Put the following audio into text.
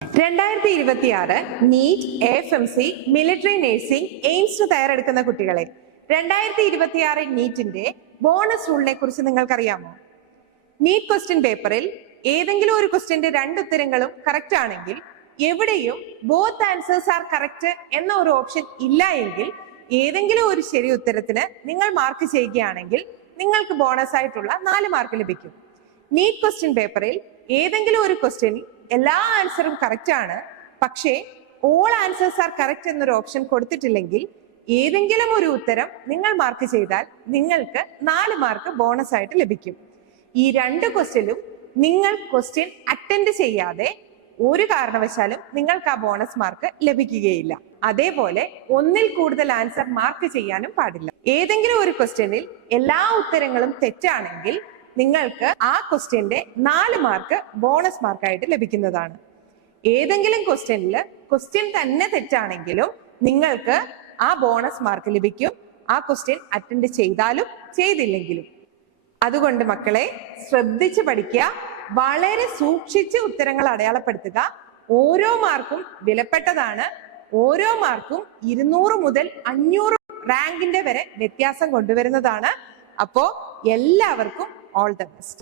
2026 NEET, AFMC, military nursing, AIIMS തയ്യാറെടുക്കുന്ന കുട്ടികളെ 2026 നീറ്റിന്റെ bonus റൂളിനെ കുറിച്ച് നിങ്ങൾക്കറിയാമോ? നീറ്റ് ക്വസ്റ്റ്യൻ പേപ്പറിൽ ഏതെങ്കിലും ഒരു ക്വസ്റ്റ്യന്റെ രണ്ട് ഉത്തരങ്ങളും കറക്റ്റ് ആണെങ്കിൽ എവിടെയും ബോത്ത് ആൻസേഴ്സ് ആർ കറക്റ്റ് എന്ന ഒരു ഓപ്ഷൻ ഇല്ല എങ്കിൽ ഏതെങ്കിലും ഒരു ശരി ഉത്തരത്തിന് നിങ്ങൾ മാർക്ക് ചെയ്യുകയാണെങ്കിൽ നിങ്ങൾക്ക് ബോണസ് ആയിട്ടുള്ള 4 മാർക്ക് ലഭിക്കും. നീറ്റ് ക്വസ്റ്റ്യൻ പേപ്പറിൽ ഏതെങ്കിലും ഒരു ക്വസ്റ്റ്യനിൽ എല്ലാ ആൻസറും കറക്റ്റ് ആണ്, പക്ഷേ ഓൾ ആൻസേഴ്സ് ആർ കറക്റ്റ് എന്നൊരു ഓപ്ഷൻ കൊടുത്തിട്ടില്ലെങ്കിൽ ഏതെങ്കിലും ഒരു ഉത്തരം നിങ്ങൾ മാർക്ക് ചെയ്താൽ നിങ്ങൾക്ക് 4 മാർക്ക് ബോണസ് ആയിട്ട് ലഭിക്കും. ഈ രണ്ട് ക്വസ്റ്റ്യനിലും നിങ്ങൾ ക്വസ്റ്റ്യൻ അറ്റൻഡ് ചെയ്യാതെ ഒരു കാരണവശാലും നിങ്ങൾക്ക് ആ ബോണസ് മാർക്ക് ലഭിക്കുകയില്ല. അതേപോലെ ഒന്നിൽ കൂടുതൽ ആൻസർ മാർക്ക് ചെയ്യാനും പാടില്ല. ഏതെങ്കിലും ഒരു ക്വസ്റ്റ്യനിൽ എല്ലാ ഉത്തരങ്ങളും തെറ്റാണെങ്കിൽ നിങ്ങൾക്ക് ആ ക്വസ്റ്റ്യന്റെ 4 മാർക്ക് ബോണസ് മാർക്കായിട്ട് ലഭിക്കുന്നതാണ്. ഏതെങ്കിലും ക്വസ്റ്റ്യനിൽ ക്വസ്റ്റ്യൻ തന്നെ തെറ്റാണെങ്കിലും നിങ്ങൾക്ക് ആ ബോണസ് മാർക്ക് ലഭിക്കും, ആ ക്വസ്റ്റ്യൻ അറ്റൻഡ് ചെയ്താലും ചെയ്തില്ലെങ്കിലും. അതുകൊണ്ട് മക്കളെ ശ്രദ്ധിച്ച് പഠിക്കുക, വളരെ സൂക്ഷിച്ച് ഉത്തരങ്ങൾ അടയാളപ്പെടുത്തുക. ഓരോ മാർക്കും വിലപ്പെട്ടതാണ്. ഓരോ മാർക്കും 200 മുതൽ 500 റാങ്കിന്റെ വരെ വ്യത്യാസം കൊണ്ടുവരുന്നതാണ്. അപ്പോ എല്ലാവർക്കും all the best.